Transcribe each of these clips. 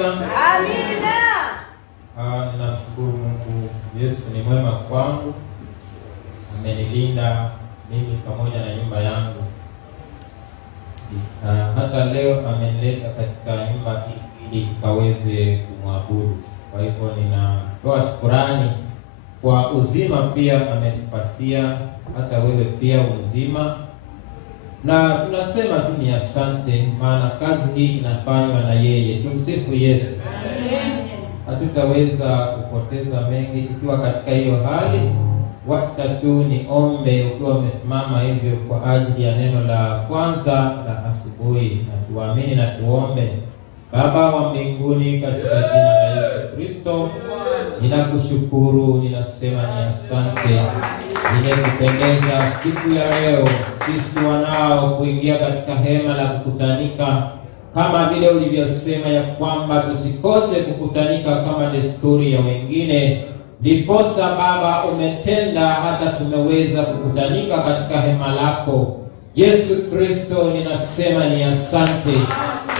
kanisa. Amina. Ninamshukuru Mungu, Yesu ni mwema kwangu. Amenilinda mimi pamoja na nyumba yangu. Hata leo amenileta katika nyumba hii ili tukaweze kumwabudu. Kwa hivyo ninatoa shukrani kwa uzima pia ametupatia, hata wewe pia uzima. Na tunasema tu ni asante, maana kazi hii inafanywa na yeye. Tumsifu Yesu. Hatutaweza kupoteza mengi tukiwa katika hiyo hali. Wacha tu niombe ukiwa umesimama hivyo kwa ajili ya neno la kwanza la asubuhi, na tuamini na tuombe. Baba wa mbinguni, katika jina la Yesu Kristo, ninakushukuru, ninasema ni asante. Nimekupendeza siku ya leo sisi wanao kuingia katika hema la kukutanika, kama vile ulivyosema ya kwamba tusikose kukutanika kama desturi ya wengine. Ndiposa Baba umetenda hata tumeweza kukutanika katika hema lako. Yesu Kristo, ninasema ni asante.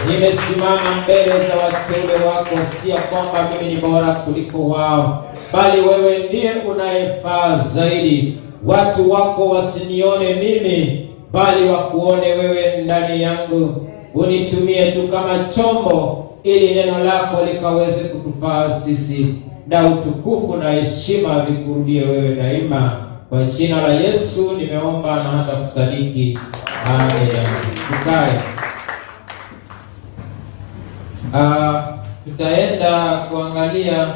Nimesimama mbele za wateule wako, si kwamba mimi ni bora kuliko wao, bali wewe ndiye unayefaa zaidi. Watu wako wasinione mimi, bali wakuone wewe ndani yangu. Unitumie tu kama chombo, ili neno lako likaweze kutufaa sisi, na utukufu na heshima vikurudie wewe daima. Kwa jina la Yesu nimeomba na hata kusadiki. Amen. Tukae. Tutaenda kuangalia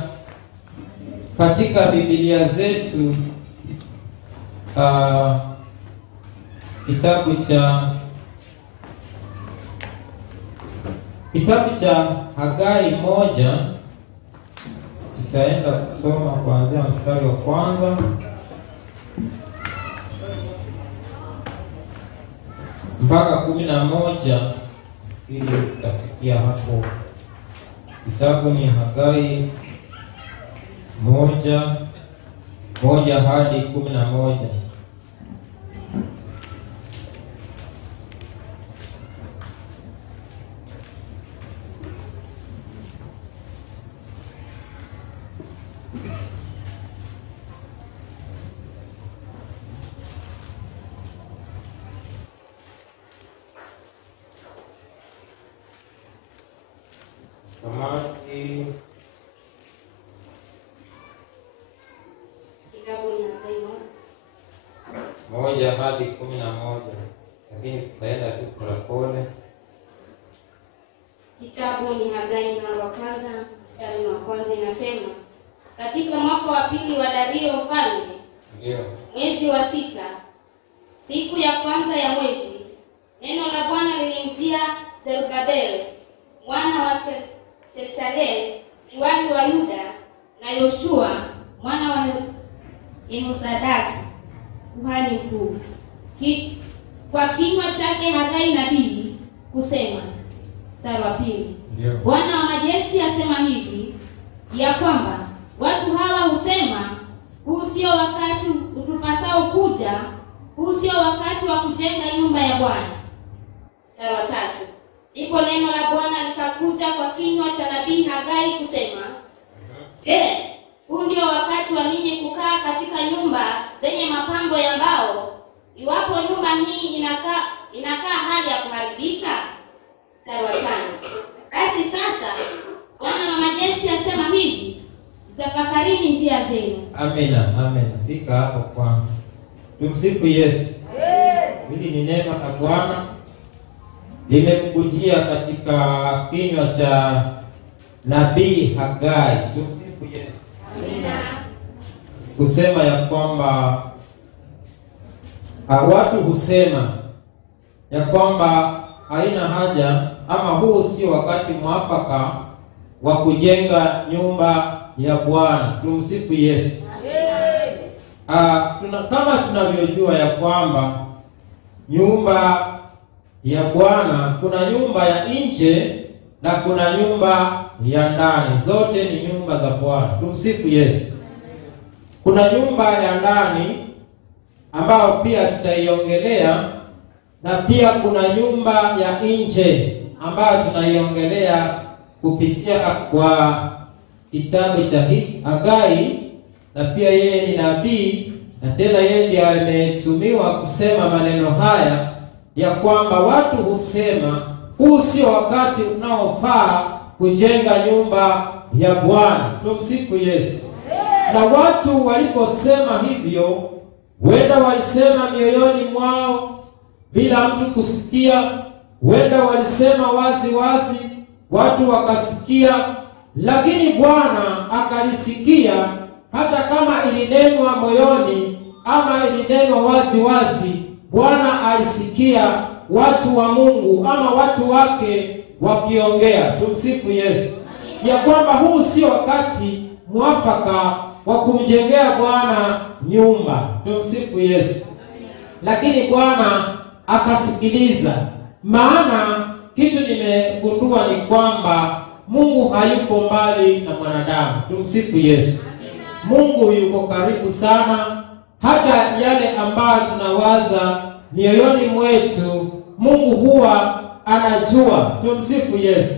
katika Biblia zetu kitabu cha Hagai 1. Tutaenda kusoma kuanzia mstari wa kwanza mpaka 11 ili tutafikia hapo. Kitabu ni Hagai 1:1 hadi 11. Samaki kitabu ni Hagai 1 hadi 11, lakini tutaenda tu polepole. Kitabu ni Hagai mlango wa kwanza mstari wa kwanza, inasema: katika mwaka wa pili wa Dario mfalme, Ndio. mwezi wa 6, siku ya kwanza ya mwezi, neno la Bwana lilimjia Zerubabel mwana wa Shealtieli liwali wa Yuda, na Yoshua mwana wa Yehosadaki kuhani mkuu, kwa kinywa chake Hagai nabii kusema. Mstari wa 2, Bwana wa majeshi asema hivi, ya kwamba watu hawa husema, huu sio wakati utupasao kuja, huu sio wakati wa kujenga nyumba ya Bwana. Mstari wa 3, ndipo neno la Bwana likakuja kwa kinywa cha nabii Hagai kusema, je, huu ndio wakati wa ninyi kukaa katika nyumba zenye mapambo ya mbao, iwapo nyumba hii inakaa hali ya kuharibika? Mstari wa 5, basi sasa Bwana wa majeshi asema hivi, zitafakarini njia zenu. Amina, amen. Fika hapo kwa tumsifu Yesu. Hili ni neno la Bwana limekujia katika kinywa cha nabii Hagai. Tumsifu Yesu. Amina. Kusema ya kwamba watu husema ya kwamba haina haja, ama huu sio wakati mwafaka wa kujenga nyumba ya Bwana. Tumsifu Yesu. Kama tunavyojua ya kwamba nyumba ya Bwana, kuna nyumba ya nje na kuna nyumba ya ndani. Zote ni nyumba za Bwana. Tumsifu Yesu. Kuna nyumba ya ndani ambao pia tutaiongelea, na pia kuna nyumba ya nje ambayo tunaiongelea kupitia kwa kitabu cha Hagai, na pia yeye ni nabii, na tena yeye ndiye ametumiwa kusema maneno haya ya kwamba watu husema huu sio wakati unaofaa kujenga nyumba ya Bwana. Tumsifu Yesu. Na watu waliposema hivyo, wenda walisema mioyoni mwao bila mtu kusikia, wenda walisema wazi wazi watu wakasikia, lakini Bwana akalisikia. Hata kama ilinenwa moyoni ama ilinenwa wazi wazi, Bwana alisikia watu wa Mungu ama watu wake wakiongea. Tumsifu Yesu. Ya kwamba huu sio wakati mwafaka wa kumjengea Bwana nyumba. Tumsifu Yesu. Lakini Bwana akasikiliza. Maana kitu nimegundua ni kwamba Mungu hayuko mbali na mwanadamu. Tumsifu Yesu. Mungu yuko karibu sana. Hata yale ambayo tunawaza mioyoni mwetu, Mungu huwa anajua. Tumsifu Yesu.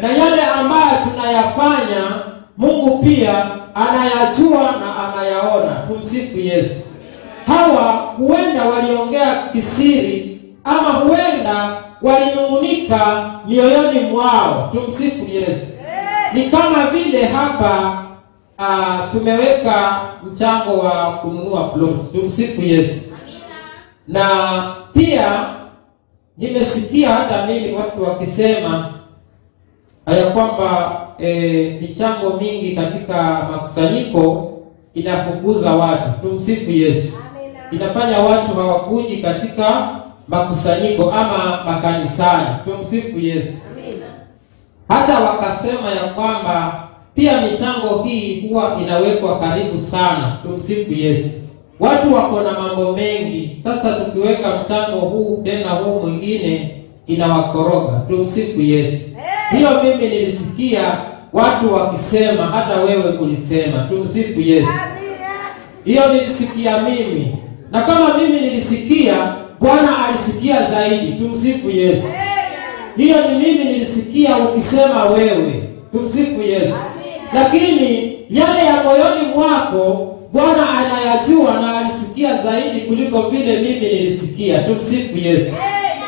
Na yale ambayo tunayafanya, Mungu pia anayajua na anayaona. Tumsifu Yesu. Hawa huenda waliongea kisiri ama huenda walinung'unika mioyoni mwao. Tumsifu Yesu. Ni kama vile hapa tumeweka mchango wa kununua plot. Tumsifu Yesu. Na pia nimesikia hata mimi watu wakisema ya kwamba michango mingi katika makusanyiko inafukuza watu. Tumsifu Yesu. Inafanya watu hawakuji katika makusanyiko ama makanisani. Tumsifu Yesu. Hata wakasema ya kwamba pia michango hii huwa inawekwa karibu sana. Tumsifu Yesu. Watu wako na mambo mengi. Sasa tukiweka mchango huu tena huu mwingine inawakoroga. Tumsifu Yesu. Hiyo mimi nilisikia watu wakisema, hata wewe kulisema. Tumsifu Yesu. Hiyo nilisikia mimi. Na kama mimi nilisikia, Bwana alisikia zaidi. Tumsifu Yesu. Hiyo ni mimi nilisikia ukisema wewe. Tumsifu Yesu. Lakini yale ya moyoni mwako Bwana anayajua na alisikia zaidi kuliko vile mimi nilisikia. Tumsifu Yesu.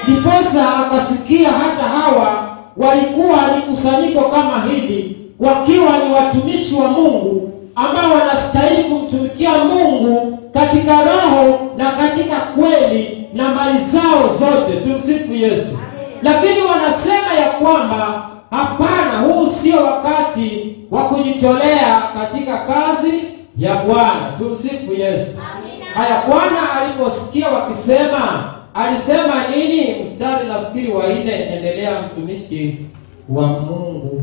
Ndiposa akasikia hata hawa walikuwa ni kusanyiko kama hili, wakiwa ni watumishi wa Mungu ambao wanastahili kumtumikia Mungu katika roho na katika kweli na mali zao zote. Tumsifu Yesu. Lakini wanasema ya kwamba hapana, huu sio wakati wa kujitolea katika kazi ya Bwana. Tumsifu Yesu. Haya, Bwana aliposikia wakisema, alisema nini? Mstari nafikiri wa 4, endelea mtumishi wa Mungu.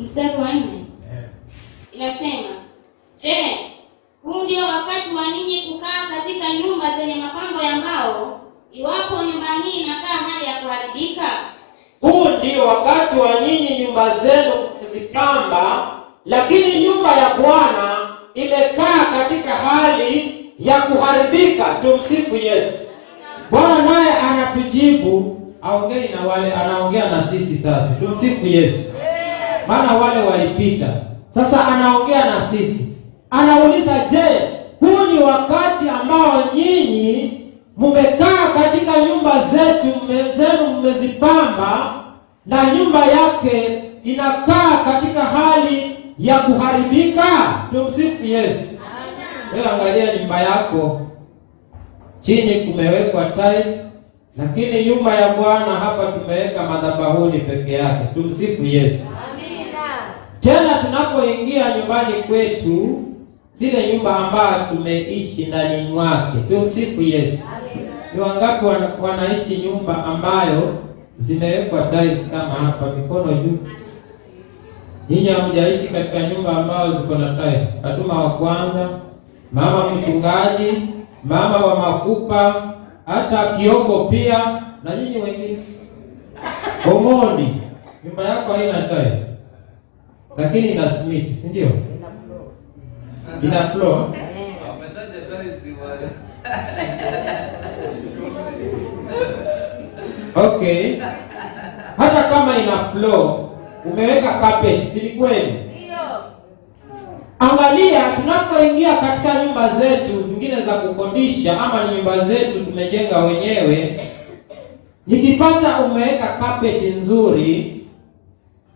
Mstari wa 4. Inasema, "Je, huu ndio wakati wa ninyi kukaa katika nyumba zenye mapambo ya mbao, iwapo nyumba hii inakaa hali ya kuharibika?" Huu ndio wakati wa nyinyi nyumba zenu kuzipamba, lakini nyumba ya Bwana imekaa katika hali ya kuharibika. Tumsifu Yesu. Bwana naye anatujibu, aongei na wale, anaongea na sisi sasa. Tumsifu Yesu. Maana wale walipita. Sasa anaongea na sisi. Anauliza, je, huu ni wakati ambao nyinyi mmekaa katika nyumba zenu mmezipamba, na nyumba yake inakaa katika hali ya kuharibika? Tumsifu Yesu. Wewe angalia nyumba yako, chini kumewekwa tile, lakini nyumba ya Bwana hapa tumeweka madhabahuni peke yake. Tumsifu Yesu. Tena tunapoingia nyumbani kwetu, zile nyumba ambazo tumeishi ndani mwake. Tumsifu Yesu. Ni wangapi wanaishi nyumba ambayo zimewekwa tiles kama hapa? Mikono juu. Ninyi hamjaishi katika nyumba ambazo ziko na tiles. Fatuma wa kwanza, mama mchungaji, mama wa makupa, hata Kioko pia, na nyinyi wengine. Omondi, nyumba yako haina tiles, lakini ina simiti, si ndio? Ina floor. Okay. Hata kama ina floor, umeweka carpet, si kweli? Ndio. Angalia, tunapoingia katika nyumba zetu zingine za kukodisha ama ni nyumba zetu tumejenga wenyewe, nikipata umeweka carpet nzuri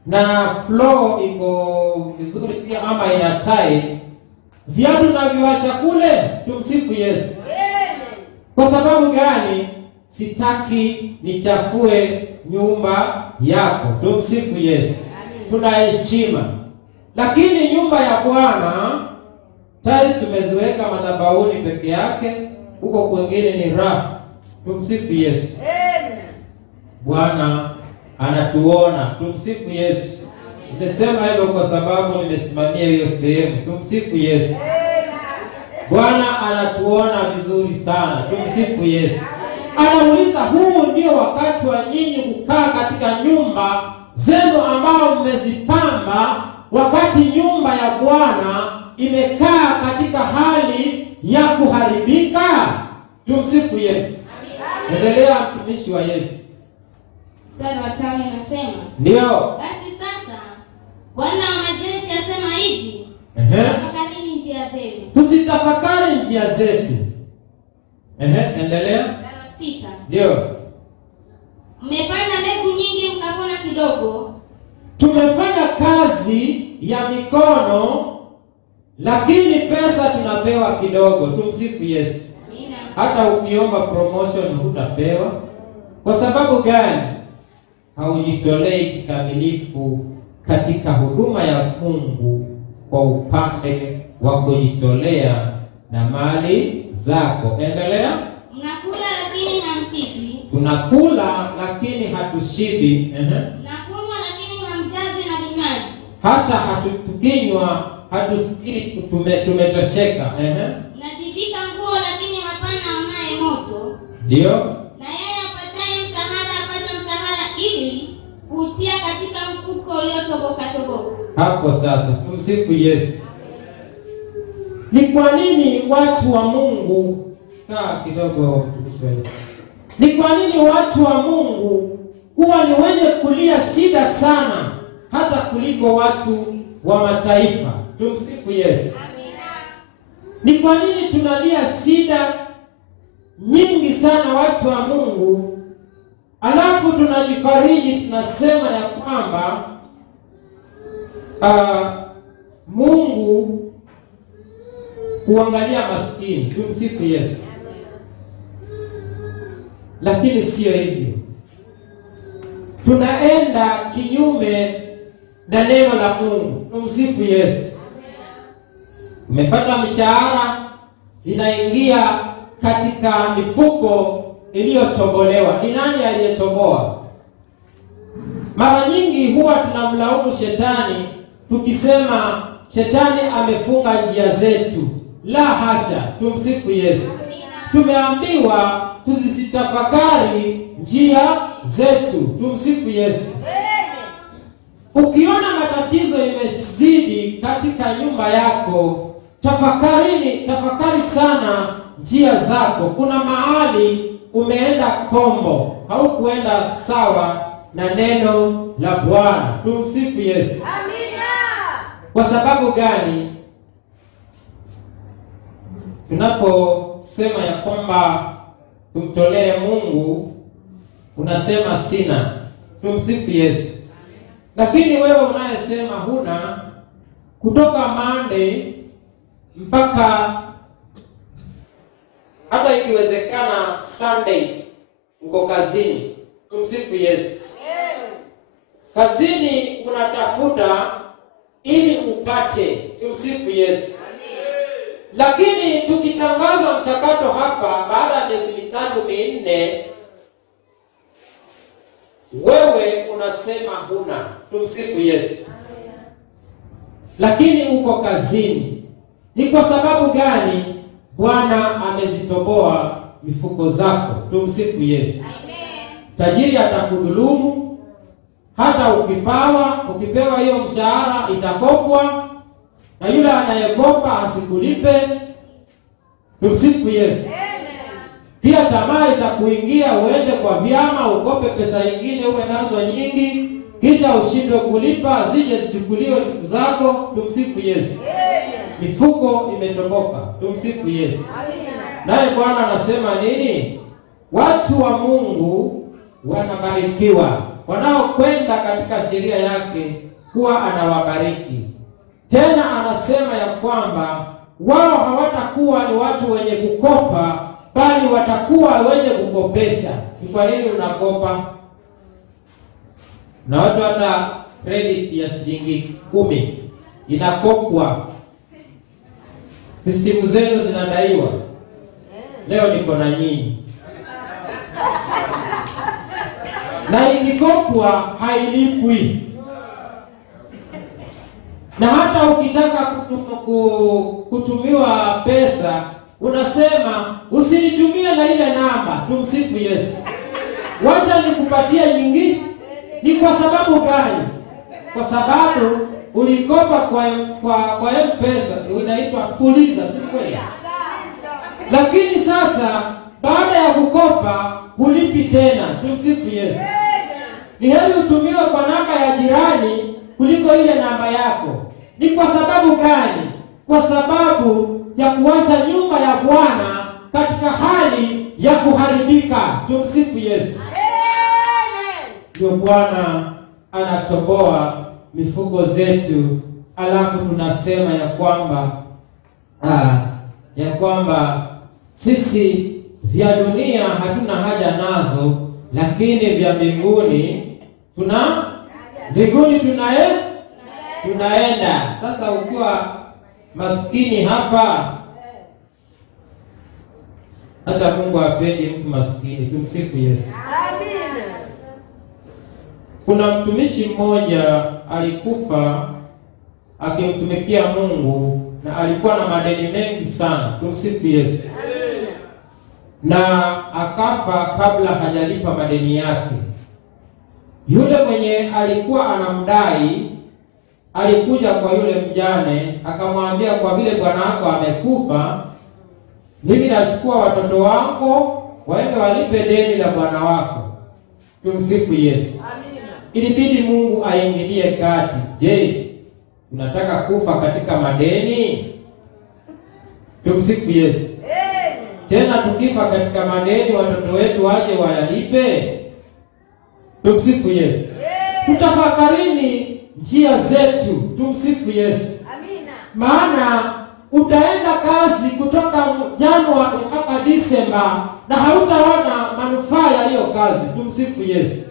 na floor iko vizuri pia ama ina tile, viatu na viwacha kule, tumsifu Yesu. Amen. Kwa sababu gani? Sitaki nichafue nyumba yako. Tumsifu Yesu. Tuna heshima. Lakini nyumba ya Bwana tayari tumeziweka madhabahuni peke yake, huko kwingine ni rafu. Tumsifu Yesu. Amen. Bwana anatuona. Tumsifu Yesu. Nimesema hivyo kwa sababu nimesimamia hiyo sehemu. Tumsifu Yesu. Bwana anatuona vizuri sana. Tumsifu Yesu. Anauliza, huu ndio wakati wa nyinyi kukaa katika nyumba zenu ambao mmezipamba, wakati nyumba ya Bwana imekaa katika hali ya kuharibika? Tumsifu Yesu. Endelea mtumishi wa Yesu. Mstari wa 5 inasema, ndio. Basi sasa Bwana wa majeshi asema hivi, tafakarini njia zenu. Tusitafakari njia zetu. Endelea. 6. Ndio. Mmepanda mbegu nyingi mkavuna kidogo. Tumefanya kazi ya mikono lakini pesa tunapewa kidogo. Tumsifu Yesu. Amina. Hata ukiomba promotion hutapewa. Kwa sababu gani? Haujitolei kikamilifu katika huduma ya Mungu kwa upande wa kujitolea na mali zako. Endelea. Mnakula lakini hamshibi. Tunakula lakini hatushibi. Mnakunywa lakini hamjazi na vinywaji. Hata hatukinywa hatusikii tumetosheka. Mnajivika nguo lakini hapana unaye moto. Ndio. Na yeye apataye mshahara apata mshahara ili kutia katika mfuko uliotoboka toboka. Hapo sasa tumsifu Yesu. Ni kwa nini watu wa Mungu, kaa kidogo tukushukuru. Ni kwa nini watu wa Mungu huwa ni wenye kulia shida sana hata kuliko watu wa mataifa? Tumsifu Yesu. Amina. Ni kwa nini tunalia shida nyingi sana watu wa Mungu, alafu tunajifariji tunasema ya kwamba Mungu huangalia maskini? Tumsifu Yesu. Lakini sio hivyo. Tunaenda kinyume na neno la Mungu. Tumsifu Yesu. Umepata mshahara, zinaingia katika mifuko iliyotobolewa. Ni nani aliyetoboa? Mara nyingi huwa tunamlaumu shetani tukisema shetani amefunga njia zetu. La hasha. Tumsifu Yesu. Tumeambiwa tuzitafakari njia zetu. Tumsifu Yesu. Ukiona matatizo imezidi katika nyumba yako, tafakari sana njia zako. Kuna mahali umeenda kombo, haukuenda sawa na neno la Bwana. Tumsifu Yesu. Amina. Kwa sababu gani? Tunaposema ya kwamba tumtolee Mungu, unasema sina. Tumsifu Yesu. Lakini wewe unayesema huna, kutoka Monday mpaka hata ikiwezekana Sunday uko kazini. Tumsifu Yesu. Kazini unatafuta ili upate. Tumsifu Yesu. Lakini tukitangaza mchakato hapa, baada ya miezi 3-4 wewe unasema huna. Tumsifu Yesu. Lakini uko kazini. Ni kwa sababu gani? Bwana amezitoboa mifuko zako. Tumsifu Yesu. Tajiri atakudhulumu, hata ukipewa hiyo mshahara itakopwa, na yule anayekopa asikulipe. Tumsifu Yesu. Pia tamaa itakuingia uende kwa vyama ukope pesa nyingine uwe nazo nyingi, kisha ushindwe kulipa, zije zichukuliwe ndugu zako. Tumsifu Yesu. Mifuko imetoboka. Tumsifu Yesu. Naye Bwana anasema nini? Watu wa Mungu wanabarikiwa wanaokwenda katika sheria yake, kuwa anawabariki. Tena anasema ya kwamba wao hawatakuwa ni watu wenye kukopa, bali watakuwa wenye kukopesha. Ni kwa nini unakopa? Na watu hata credit ya shilingi 10 inakopwa. Simu zenu zinadaiwa. Leo niko na nyinyi. Na ikikopwa hailipwi. Na hata ukitaka kutumiwa pesa, unasema usinitumie na ile namba. Tumsifu Yesu. Wacha nikupatie nyingine. Ni kwa sababu gani? Kwa sababu ulikopa kwa M-Pesa, inaitwa fuliza, si kweli? Lakini sasa baada ya kukopa hulipi tena. Tumsifu Yesu. Ni heri utumiwe kwa namba ya jirani kuliko ile namba yako. Ni kwa sababu gani? Kwa sababu ya kuacha nyumba ya Bwana katika hali ya kuharibika. Tumsifu Yesu. Ndio Bwana anatoboa mifugo zetu, alafu tunasema ya kwamba sisi vya dunia hatuna haja nazo, lakini vya mbinguni tunaenda. Sasa ukiwa maskini hapa, hata Mungu hapendi mtu maskini. Tumsifu Yesu. Kuna mtumishi mmoja alikufa akimtumikia Mungu, na alikuwa na madeni mengi sana. Tumsifu Yesu. Na akafa kabla hajalipa madeni yake. Yule mwenye alikuwa anamdai alikuja kwa yule mjane, akamwambia, kwa vile bwana wako amekufa, mimi nachukua watoto wako waende walipe deni la bwana wako. Tumsifu Yesu. Ilibidi Mungu aingilie kati. Je, unataka kufa katika madeni? Tumsifu Yesu. Tena tukifa katika madeni, watoto wetu waje wayalipe? Tumsifu Yesu. Tutafakarini njia zetu. Tumsifu Yesu. Maana utaenda kazi kutoka Januari mpaka Disemba na hautaona manufaa ya hiyo kazi. Tumsifu Yesu.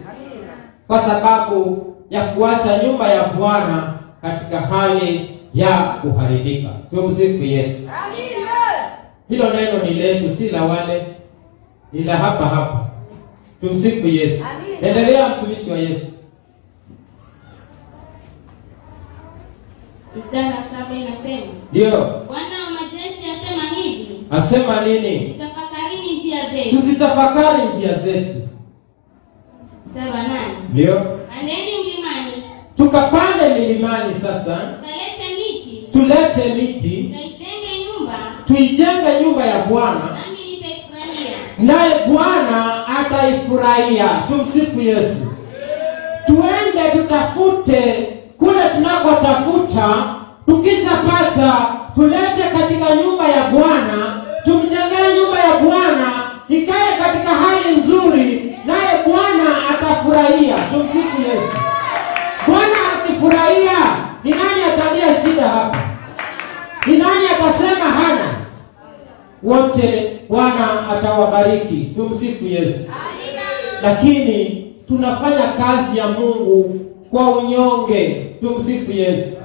Kwa sababu ya kuacha nyumba ya Bwana katika hali ya kuharibika. Tumsifu Yesu. Hilo neno ni letu, si la wale, ni la hapa. Tumsifu Yesu. Endelea mtumishi wa Yesu. Mstari 7 inasema, ndio, Bwana wa majeshi asema hivi. Asema nini? Tafakarini njia zetu. Tusitafakari njia zetu. Mstari 8. Ndio. Pandeni mlimani. Tukapande milimani sasa. Tulete miti. Tuijenge nyumba ya Bwana. Nami nitaifurahia. Naye Bwana ataifurahia. Tumsifu Yesu. Tuende tutafute kule tunakotafuta, tukishapata tulete katika nyumba ya Bwana, tumjengee nyumba ya Bwana ikae katika hali nzuri, naye Bwana atafurahia. Tumsifu Yesu. Bwana akifurahia, ni nani atalia shida hapa? Ni nani atasema hana? Wote Bwana atawabariki. Tumsifu Yesu. Amina. Lakini tunafanya kazi ya Mungu kwa unyonge. Tumsifu Yesu.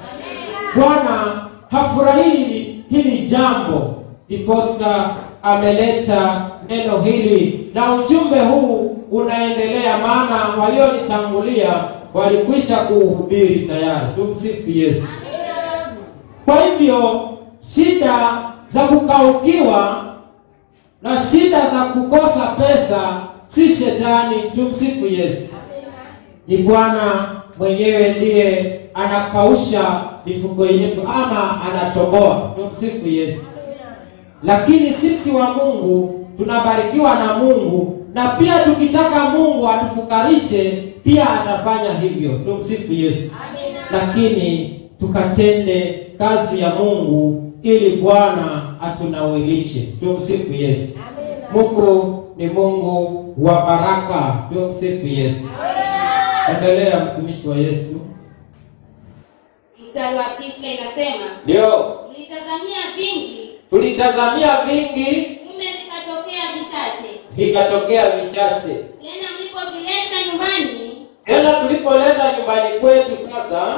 Bwana hafurahii hili jambo, ndiposa ameleta neno hili, na ujumbe huu unaendelea, maana walionitangulia walikwisha kuhubiri tayari. Tumsifu Yesu. Kwa hivyo shida za kukaukiwa na shida za kukosa pesa si shetani. Tumsifu Yesu. Ni Bwana mwenyewe ndiye anakausha mifugo yetu ama anatoboa. Tumsifu Yesu. Lakini sisi wa Mungu tunabarikiwa na Mungu, na pia tukitaka Mungu atufukarishe pia atafanya hivyo. Tumsifu Yesu. Lakini tukatende kazi ya Mungu ili Bwana atunawirishe. Tumsifu Yesu. Mungu ni Mungu wa baraka. Tumsifu Yesu. Endelea mtumishi wa Yesu. Mstari wa 9 inasema, ndio, tulitazamia vingi, kumbe vikatokea vichache. Tena tulipoleta nyumbani kwetu sasa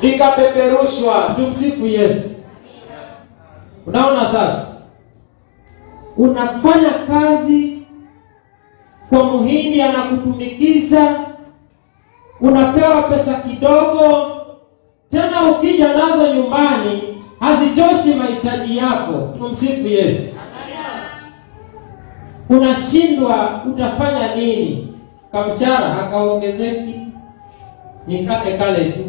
vikapeperushwa. Tumsifu Yesu. Unaona sasa, unafanya kazi kwa Muhindi, anakutumikiza, unapewa pesa kidogo, tena ukija nazo nyumbani hazitoshi mahitaji yako. Tumsifu Yesu. Unashindwa utafanya nini? Kamshara hakaongezeki, nikate kale tu.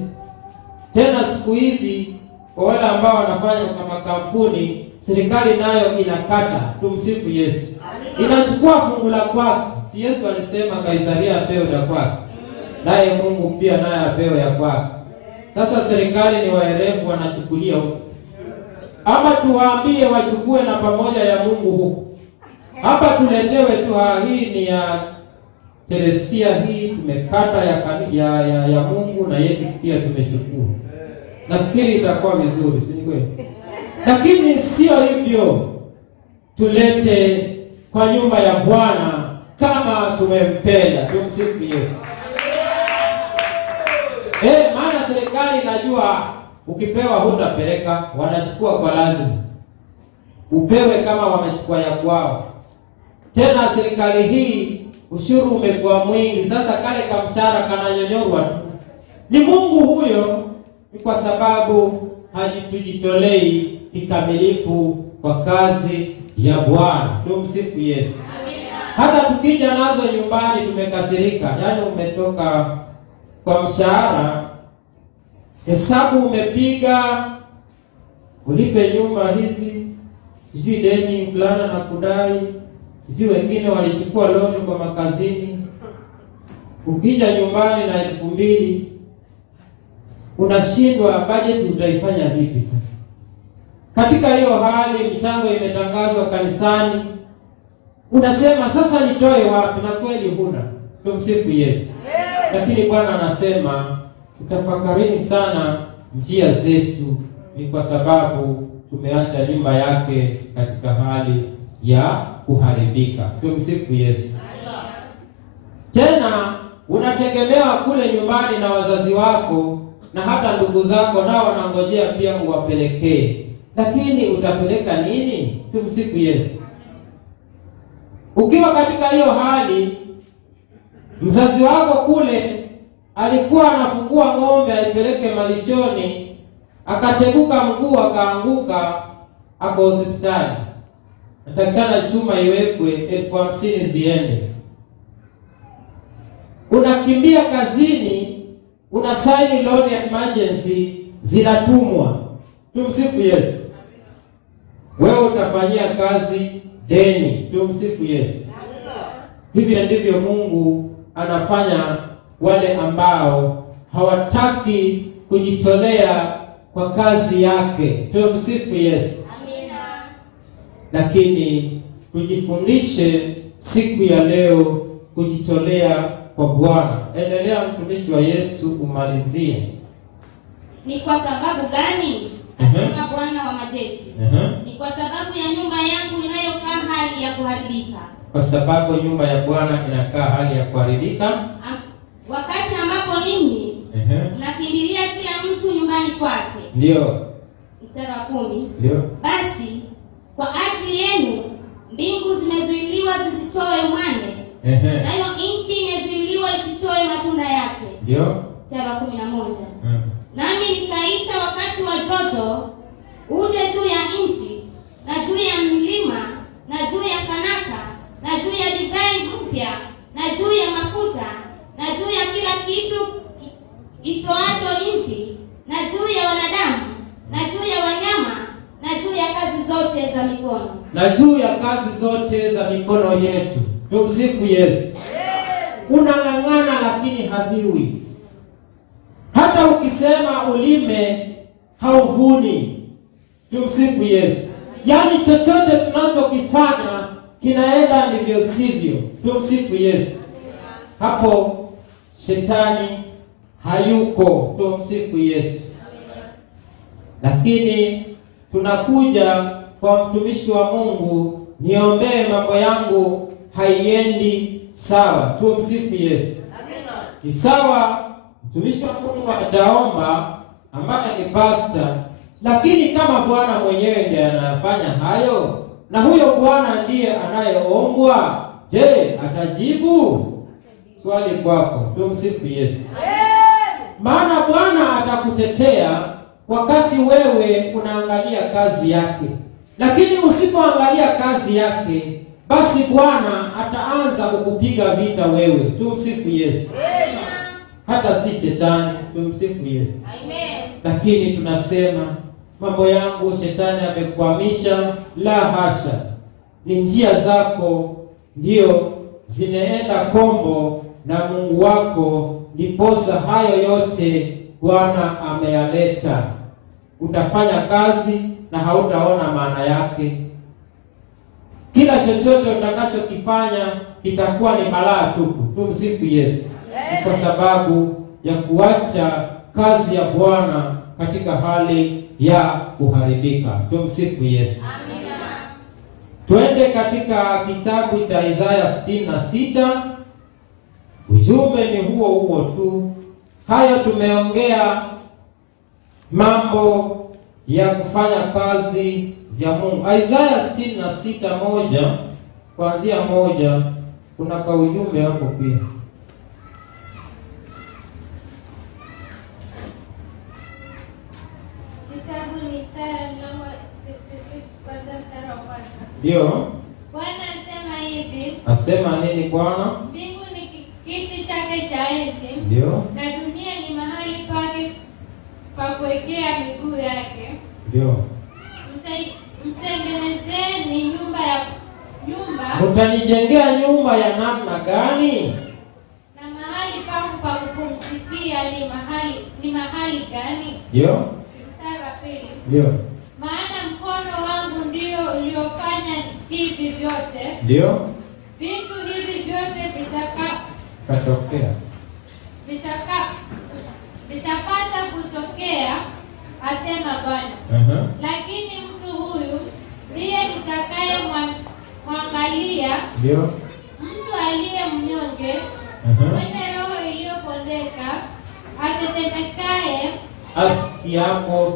Tena siku hizi kwa wale ambao wanafanya kama kampuni, serikali nayo inakata. Tumsifu Yesu. Inachukua fungu la kwako. Si Yesu alisema Kaisaria apewe ya kwake, naye Mungu pia naye apewe ya kwake. Sasa serikali ni waerevu, wanachukulia huko. Ama tuwaambie wachukue na pamoja ya Mungu huko. Hapa tuletewe tu, hii ni ya Teresia, hii tumekata ya Mungu na yetu pia tumechukua. Nafikiri itakuwa vizuri, si kweli? Lakini sio hivyo. Tulete kwa nyumba ya Bwana kama tumempenda. Tumsifu Yesu. Maana serikali inajua ukipewa hutapeleka, wanachukua kwa lazima. Upewe kama wamechukua ya kwao. Tena serikali hii ushuru umekuwa mwingi, sasa kale kamshara kananyonyorwa. Ni Mungu huyo, ni kwa sababu hajitujitolei kikamilifu kwa kazi ya Bwana. Tumsifu Yesu. Hata tukija nazo nyumbani tumekasirika. Yaani umetoka kwa mshahara, hesabu umepiga, ulipe nyumba hizi, sijui deni fulana na kudai, sijui wengine walichukua loan kwa makazini. Ukija nyumbani na 2,000, unashindwa budget utaifanya vipi sasa? Katika hiyo hali michango imetangazwa kanisani, unasema sasa nitoe wapi? Na kweli huna. Tumsifu Yesu. Lakini Bwana anasema utafakarini sana njia zetu, ni kwa sababu tumeacha nyumba yake katika hali ya kuharibika. Tumsifu Yesu. Tena unategemewa kule nyumbani na wazazi wako na hata ndugu zako, nao wanangojea pia uwapelekee. Lakini utapeleka nini? Tumsifu Yesu. Ukiwa katika hiyo hali, mzazi wako kule alikuwa anafungua ng'ombe aipeleke malishoni, akateguka mguu akaanguka, ako hospitali. Natakana chuma iwekwe 50,000 ziende. Unakimbia kazini, una sign loan ya emergency, zinatumwa. Tumsifu Yesu. Wewe utafanyia kazi deni. Tumsifu Yesu. Hivyo ndivyo Mungu anafanya wale ambao hawataki kujitolea kwa kazi yake. Tumsifu Yesu. Lakini tujifundishe siku ya leo kujitolea kwa Bwana. Endelea mtumishi wa Yesu umalizie. Ni kwa sababu gani? Asema Bwana wa majeshi. Ni kwa sababu ya nyumba yangu inayokaa hali ya kuharibika. Kwa sababu nyumba ya Bwana inakaa hali ya kuharibika. Wakati ambapo ninyi mnakimbilia kila mtu nyumbani kwake. Ndio. Mstari wa 10. Ndio. Basi kwa ajili yenu mbingu zimezuiliwa zisitoe mwande. Nayo nchi imezuiliwa isitoe matunda yake. Ndio. Mstari wa 11. Nami nikaita wakati wa joto uje juu ya nchi, na juu ya mlima, na juu ya fanaka, na juu ya divai mpya, na juu ya mafuta, na juu ya kila kitu itoacho nchi, na juu ya wanadamu, na juu ya wanyama, na juu ya kazi zote za mikono. Na juu ya kazi zote za mikono yetu. Tumsifu Yesu. Unang'ang'ana haviwi. Hata ukisema ulime hauvuni. Tumsifu Yesu. Yaani chochote tunachokifanya kinaenda ndivyo sivyo. Tumsifu Yesu. Hapo shetani hayuko. Tumsifu Yesu. Lakini tunakuja kwa mtumishi wa Mungu, niombee mambo yangu haiendi sawa. Tumsifu Yesu. Ni sawa, mtumishi wa Mungu ataomba ambaye ni pastor, lakini kama Bwana mwenyewe ndiye anafanya hayo na huyo Bwana ndiye anayeombwa, je, atajibu? Swali kwako. Tumsifu Yesu. Maana Bwana atakutetea wakati wewe unaangalia kazi yake. Lakini usipoangalia kazi yake, basi Bwana ataanza kukupiga vita wewe. Tumsifu Yesu. Hata si shetani. Tumsifu Yesu. Amen. Lakini tunasema mambo yangu shetani amekwamisha. La hasha. Ni njia zako ndio zimeenda kombo na Mungu wako, ndiposa hayo yote Bwana ameyaleta. Utafanya kazi na hautaona maana yake. Kila chochote utakachokifanya kitakuwa ni balaa tupu. Tumsifu Yesu. Kwa sababu ya kuacha kazi ya Bwana katika hali ya kuharibika. Tumsifu Yesu. Amina. Twende katika kitabu cha Isaya 66. Ujumbe ni huo huo tu. Hayo tumeongea mambo ya kufanya kazi ya Mungu. Isaya 66:1 kuanzia 1 kuna kwa ujumbe hapo pia. Kitabu ni Isaya mlango 66 kuanzia mstari wa 1. Ndio. Bwana asema hivi. Asema nini Bwana? Mbingu ni kiti chake cha enzi. Ndio. Na dunia ni mahali pake pa kuwekea miguu yake. Ndio. Mtengenezeni nyumba. Mtanijengea nyumba ya namna gani? Na mahali pangu pa kupumzikia ni mahali gani? Ndio. Mstari wa 2. Ndio. Maana mkono wangu ndio uliofanya hivi vyote. Ndio. Vitu hivi vyote vitapata kutokea, asema Bwana. Lakini mtu huyu ndiye nitakaye mwangalia. Ndio. Mtu aliye mnyonge, mwenye roho iliyopondeka, atetemekaye asikiapo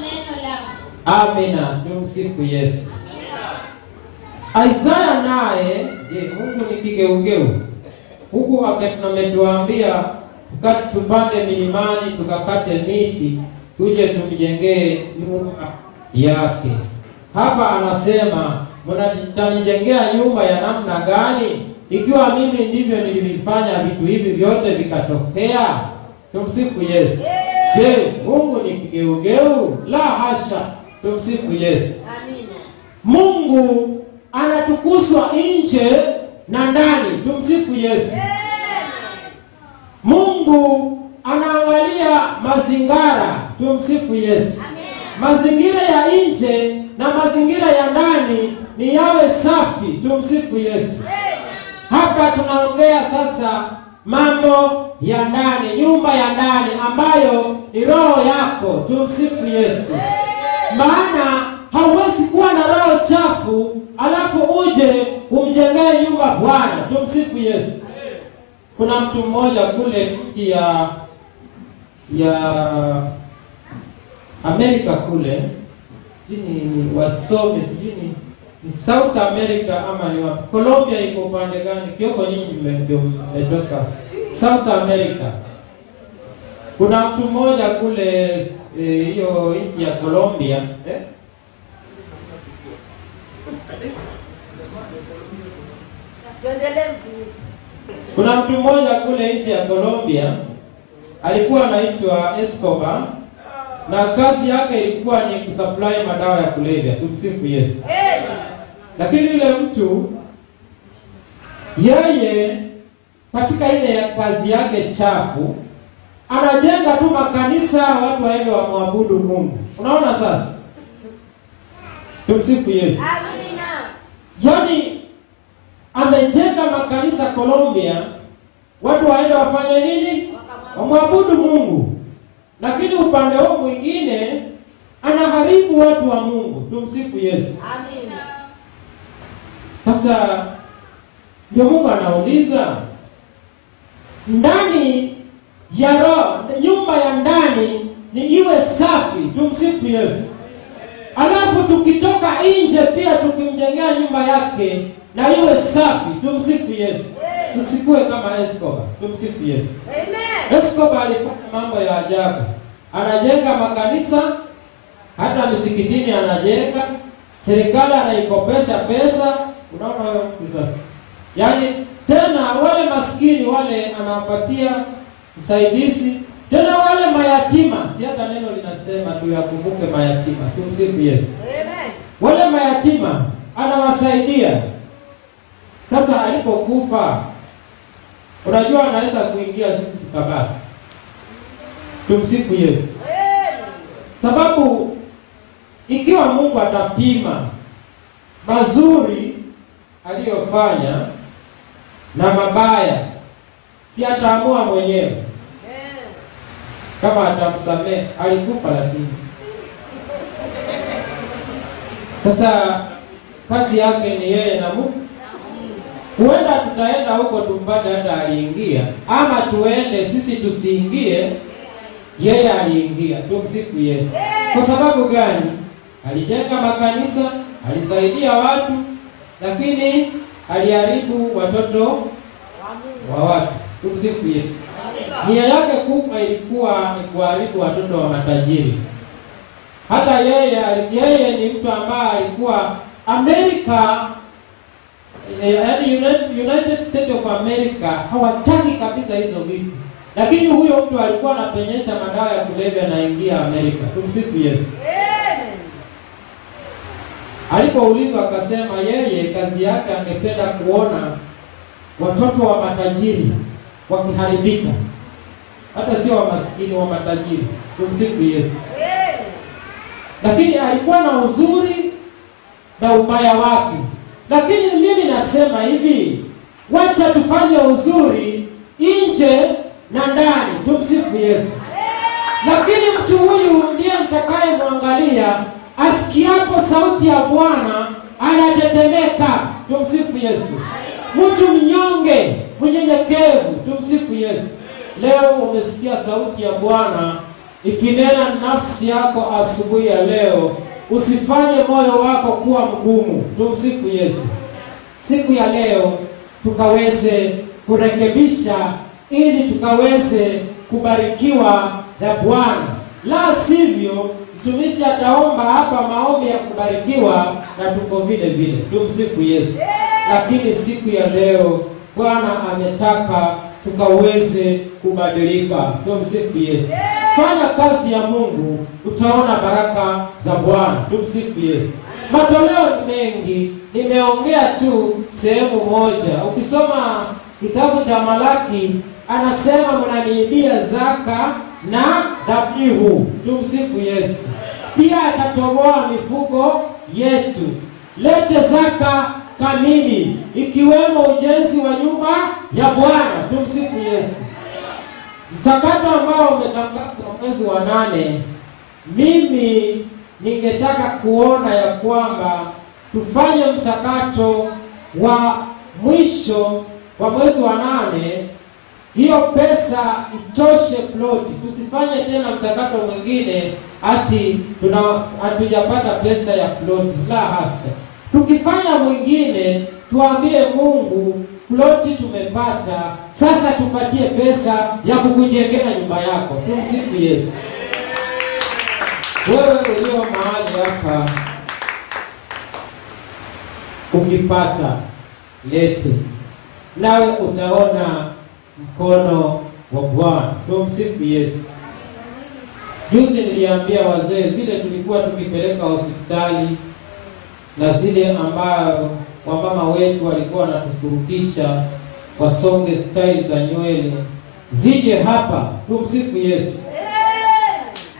neno langu. Amina. Tumsifu Yesu. Isaya naye, Mungu ni kigeugeu. Huku ametuambia tukati tupande milimani, tukakate miti, tuje tumjengee nyumba yake. Hapa anasema, mnanijengea nyumba ya namna gani? Ikiwa mimi ndivyo nilivifanya vitu hivi vyote vikatokea. Tumsifu Yesu. Je, Mungu ni kigeugeu? La hasha. Tumsifu Yesu. Amina. Mungu anatukuzwa nje na ndani. Tumsifu Yesu. Mungu anaangalia mazingira. Tumsifu Yesu. Mazingira ya nje na mazingira ya ndani ni yawe safi. Tumsifu Yesu. Hapa tunaongea sasa mambo ya ndani, nyumba ya ndani ambayo ni roho yako. Tumsifu Yesu. Maana hauwezi kuwa na roho chafu alafu uje kumjengea nyumba Bwana. Tumsifu Yesu. Kuna mtu mmoja kule nchi ya Amerika kule, ni wasomi, sijui ni South America ama ni wapi. Colombia iko upande gani? Kioko nyinyi mmetoka South America. Kuna mtu mmoja kule hiyo nchi ya Colombia, kuna mtu mmoja kule nchi ya Colombia alikuwa anaitwa Escobar, na kazi yake ilikuwa ni kusupply madawa ya kulevya. Tumsifu Yesu. Lakini yule mtu yeye katika ile kazi yake chafu, anajenga tu makanisa watu waende wamwabudu Mungu. Unaona sasa? Tumsifu Yesu. Amina. Yaani amejenga makanisa Colombia, watu waende wafanye nini? Wamwabudu Mungu. Lakini upande huo mwingine anaharibu watu wa Mungu. Tumsifu Yesu. Amina. Sasa ndio Mungu anauliza, ndani ya roho, nyumba ya ndani ni iwe safi. Tumsifu Yesu. Alafu tukitoka nje pia tukimjengea nyumba yake na iwe safi. Tumsifu Yesu. Tusikue kama Escobar. Tumsifu Yesu. Amen. Escobar alifanya mambo ya ajabu. Anajenga makanisa, hata misikitini anajenga, serikali anaikopesha pesa. Unaona wewe sasa? Yaani tena wale maskini wale anawapatia usaidizi, tena wale mayatima, si hata neno linasema tuyakumbuke mayatima. Tumsifu Yesu. Amen. Wale mayatima anawasaidia. Sasa alipokufa, unajua anaweza kuingia sisi tukabaki. Tumsifu Yesu. Sababu ikiwa Mungu atapima mazuri aliyofanya na mabaya, si ataamua mwenyewe kama atamsamehe. Alikufa lakini sasa kazi yake ni yeye na Mungu. Huenda tutaenda huko tumpate hata aliingia, ama tuende sisi tusiingie, yeye aliingia. Tumsifu Yesu. Kwa sababu gani? Alijenga makanisa, alisaidia watu, lakini aliharibu watoto wa watu. Tumsifu Yesu. Nia yake kubwa ilikuwa ni kuharibu watoto wa matajiri. Hata yeye ni mtu ambaye alikuwa Amerika, United States of America hawataki kabisa hizo vitu. Lakini huyo mtu alikuwa anapenyesha madawa ya kulevya na ingia Amerika. Tumsifu Yesu. Alipoulizwa akasema yeye kazi yake angependa kuona watoto wa matajiri wakiharibika. Hata sio wa maskini, wa matajiri. Tumsifu Yesu. Lakini alikuwa na uzuri na ubaya wake. Lakini mimi nasema hivi, wacha tufanye uzuri nje na ndani. Tumsifu Yesu. Lakini mtu huyu ndiye mtakayemwangalia, asikiapo sauti ya Bwana anatetemeka. Tumsifu Yesu. Mtu mnyonge, mnyenyekevu. Tumsifu Yesu. Leo umesikia sauti ya Bwana ikinena nafsi yako asubuhi ya leo, usifanye moyo wako kuwa mgumu. Tumsifu Yesu. Siku ya leo tukaweze kurekebisha ili tukaweze kubarikiwa na Bwana. La sivyo mtumishi ataomba hapa maombi ya kubarikiwa na tuko vile vile. Tumsifu Yesu. Lakini siku ya leo Bwana ametaka tukaweze kubadilika. Tumsifu Yesu. Fanya kazi ya Mungu, utaona baraka za Bwana. Tumsifu Yesu. Matoleo ni mengi, nimeongea tu sehemu moja. Ukisoma kitabu cha Malaki anasema mnaniibia zaka na dhabihu. Tumsifu Yesu. Pia atatoboa mifugo yetu. Lete zaka kamili, ikiwemo ujenzi wa nyumba ya Bwana. Tumsifu Yesu. Mchakato ambao umetangazwa mwezi wa 8, mimi ningetaka kuona ya kwamba tufanye mchakato wa mwisho wa mwezi wa 8, hiyo pesa itoshe ploti. Tusifanye tena mchakato mwingine ati hatujapata pesa ya ploti. La hasha. Tukifanya mwingine tuambie Mungu, ploti tumepata, sasa tupatie pesa ya kukujengea nyumba yako. Tumsifu Yesu. Wewe ulio mahali hapa, ukipata lete, nawe utaona mkono wa Bwana. Tumsifu Yesu. Juzi niliambia wazee zile tulikuwa tukipeleka hospitali na zile ambayo wamama wetu walikuwa wanatusurutisha wasonge style za nywele zije hapa. Tumsifu Yesu.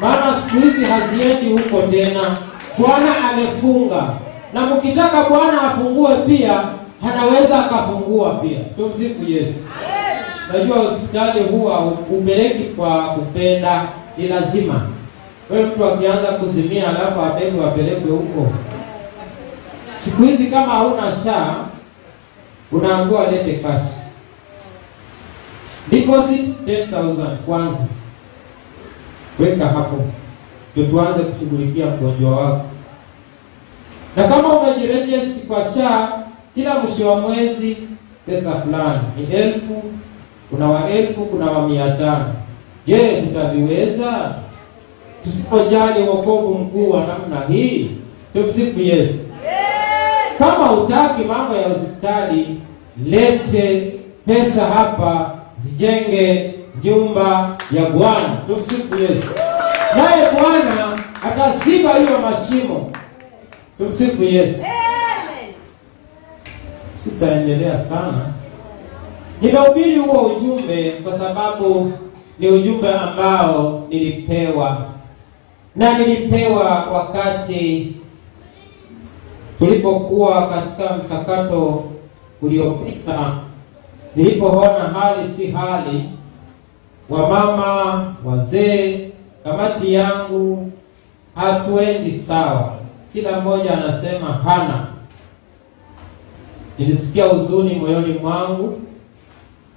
Maana siku hizi haziendi huko tena. Bwana amefunga. Na mkitaka Bwana afungue pia, anaweza akafungua pia. Tumsifu Yesu. Najua hospitali huwa upeleki kwa kupenda, ni lazima. Wewe mtu akianza kuzimia alafu abebe apelekwe huko. Siku hizi kama hauna SHA, unaambiwa lete cash. Deposit 10,000 kwanza. Weka hapo. Ndio tuanze kushughulikia mgonjwa wako. Na kama umejiregister kwa SHA, kila mwisho wa mwezi pesa fulani ni 1,000, kuna wa 1,000, kuna wa 500. Je, tutaviweza? Tusipojali wokovu mkuu wa namna hii. Tumsifu Yesu. Kama utaki mambo ya hospitali, lete pesa hapa, zijenge nyumba ya Bwana. Tumsifu Yesu. Naye Bwana atasiba hiyo mashimo. Tumsifu Yesu. Sitaendelea sana. Nimehubiri huo ujumbe kwa sababu ni ujumbe ambao nilipewa. Na nilipewa wakati tulipokuwa katika mchakato uliopita, nilipoona hali si hali, wamama, wazee, kamati yangu hatuendi sawa. Kila mmoja anasema hana. Nilisikia huzuni moyoni mwangu,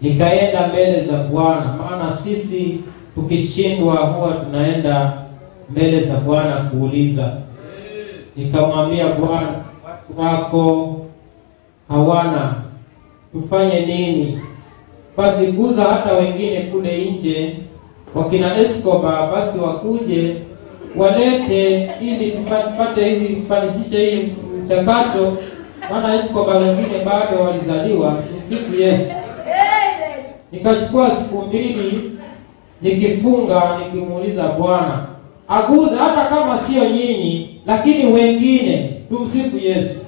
nikaenda mbele za Bwana. Maana sisi tukishindwa huwa tunaenda mbele za Bwana kuuliza. Nikamwambia Bwana, watu wako hawana, tufanye nini? Basi guza hata wengine kule nje, wakina Escobar basi wakuje walete ili tupate hizi kufanikisha hii mchakato. Maana Escobar wengine bado walizaliwa. Siku Yesu. Nikachukua siku 2 nikifunga, nikimuuliza Bwana aguze hata kama sio nyinyi, lakini wengine. Tumsifu Yesu.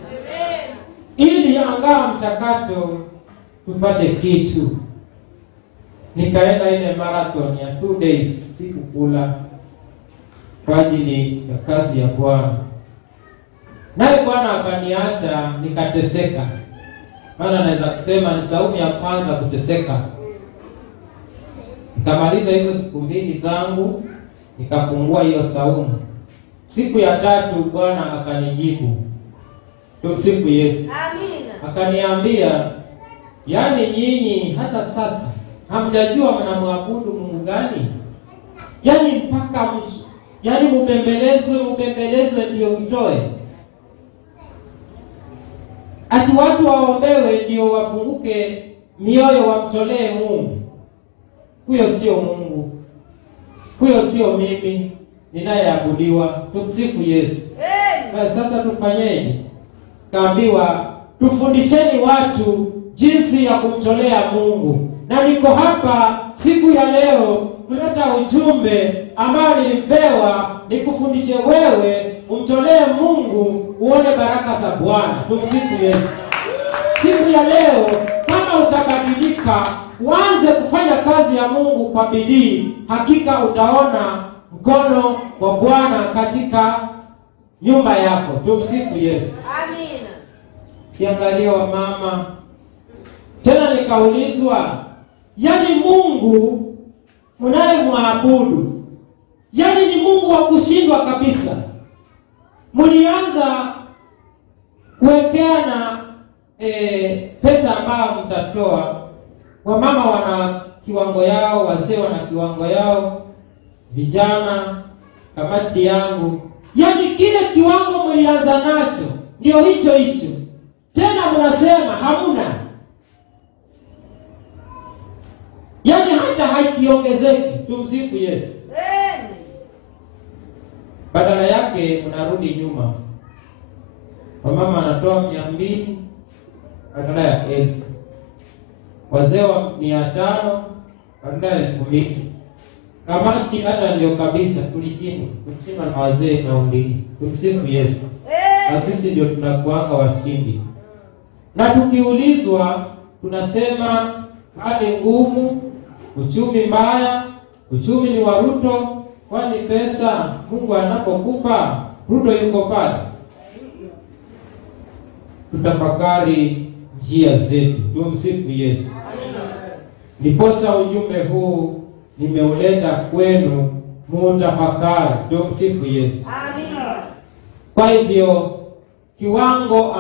Ili angaa mchakato tupate kitu. Nikaenda ile marathon ya 2 days, sikukula kwa ajili ya kazi ya Bwana. Naye Bwana akaniacha nikateseka. Maana naweza kusema ni saumu ya kwanza kuteseka. Nikamaliza hizo siku 2 zangu, nikafungua hiyo saumu. Siku ya 3 Bwana akanijibu. Tumsifu Yesu. Amina. Akaniambia, yaani nyinyi hata sasa hamjajua mnamwabudu Mungu gani? Yaani mpaka yaani mupembelezwe ndio mtoe. Ati watu waombewe ndio wafunguke mioyo wamtolee Mungu. Huyo sio Mungu. Huyo sio mimi ninayeabudiwa. Tumsifu Yesu. Sasa tufanyeje? Kaambiwa tufundisheni watu jinsi ya kumtolea Mungu. Na niko hapa siku ya leo kuleta ujumbe ambao nilipewa nikufundishe wewe umtolee Mungu uone baraka za Bwana. Tumsifu Yesu. Siku ya leo kama utabadilika, uanze kufanya kazi ya Mungu kwa bidii, hakika utaona mkono wa Bwana katika nyumba yako. Tumsifu Yesu. Amina. Kiangalia wa mama. Tena nikaulizwa, yaani Mungu mnayemwabudu, yaani ni Mungu wa kushindwa kabisa. Mlianza kuwekeana pesa ambayo mtatoa. Wamama wana kiwango yao, wazee wana kiwango yao, vijana, kamati yangu. Yaani kile kiwango mlianza nacho ndio hicho. Tena mnasema hamuna. Yaani hata haikiongezeki. Tumsifu Yesu. Badala yake mnarudi nyuma. Wamama wanatoa 200 badala ya 1000. Wazee wa 500 badala ya 2000. Kamati hata ndio kabisa tulishindwa na wazee na umbili. Tumsifu Yesu. Na sisi ndio tunakuanga washindi. Na tukiulizwa tunasema hali ngumu, uchumi mbaya, uchumi ni wa Ruto. Kwani pesa Mungu anapokupa Ruto yuko pale? Tutafakari njia zetu. Tumsifu Yesu. Ndiposa ujumbe huu nimeuleta kwenu mutafakari. Tumsifu Yesu. Kwa hivyo viwango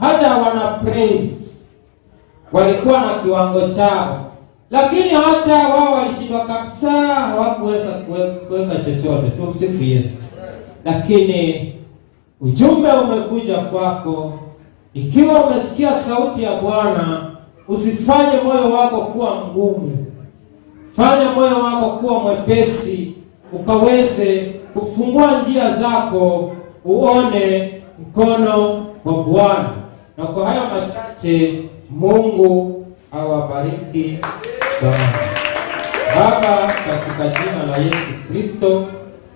hata wana praise walikuwa na kiwango chao, lakini hata wao walishindwa kabisa, hawakuweza kuweka chochote. Tumsifu Yesu. Lakini ujumbe umekuja kwako. Ikiwa umesikia sauti ya Bwana, usifanye moyo wako kuwa mgumu. Fanya moyo wako kuwa mwepesi, ukaweze kufungua njia zako, uone mkono wa Bwana. Na kwa haya machache, Mungu awabariki sana. Baba, katika jina la Yesu Kristo,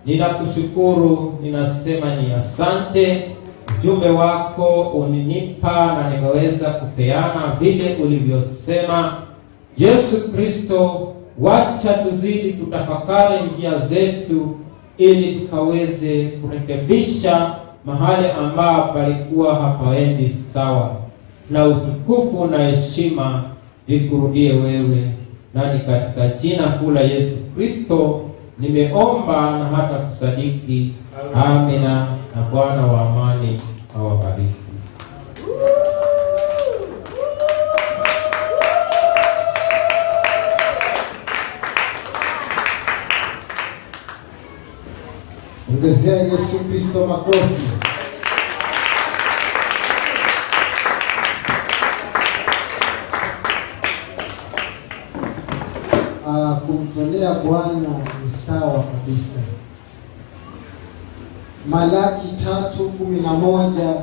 ninakushukuru, ninasema ni asante. Ujumbe wako uninipa na nimeweza kupeana vile ulivyosema. Yesu Kristo, wacha tuzidi kutafakari njia zetu ili tukaweze kurekebisha mahali ambapo palikuwa hapaendi sawa, na utukufu na heshima vikurudie wewe. Nani katika jina kuu la Yesu Kristo nimeomba na hata kusadiki. Amina. Na Bwana wa amani awabariki. Ongezea Yesu Kristo makofi. Kumtolea Bwana ni sawa kabisa. Malaki 3:11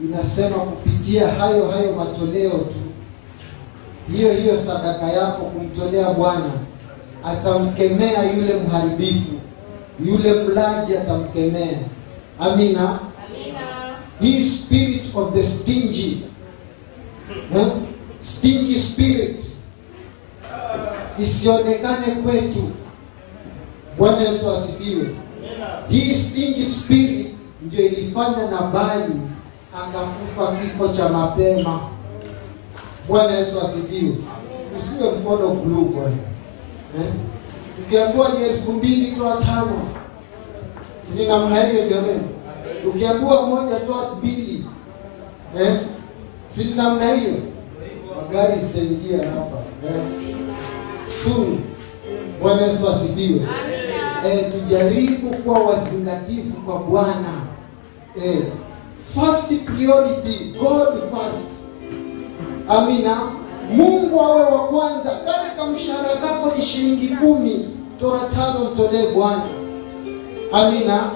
inasema kupitia hayo matoleo tu, hiyo sadaka yako kumtolea Bwana, atamkemea yule mharibifu, yule mlaji atamkemea. Amina. Amina. This spirit of the stingy spirit isionekane kwetu. Bwana Yesu asifiwe. Hii stingy spirit ndio ilifanya Nabali akakufa kifo cha mapema. Bwana Yesu asifiwe. Usiwe mkono blue bwana. Ukiambiwa ni 2,000 toa 5. Si namna hiyo jamani. Ukiambiwa 1 toa 2. Si namna hiyo. Magari zitaingia hapa. Soon. Bwana Yesu asifiwe. Tujaribu kuwa wazingatifu kwa Bwana. First priority, God first. Amina. Mungu awe wa kwanza. Kama mshahara wako ni shilingi 10, toa 5 mtolee Bwana. Amina.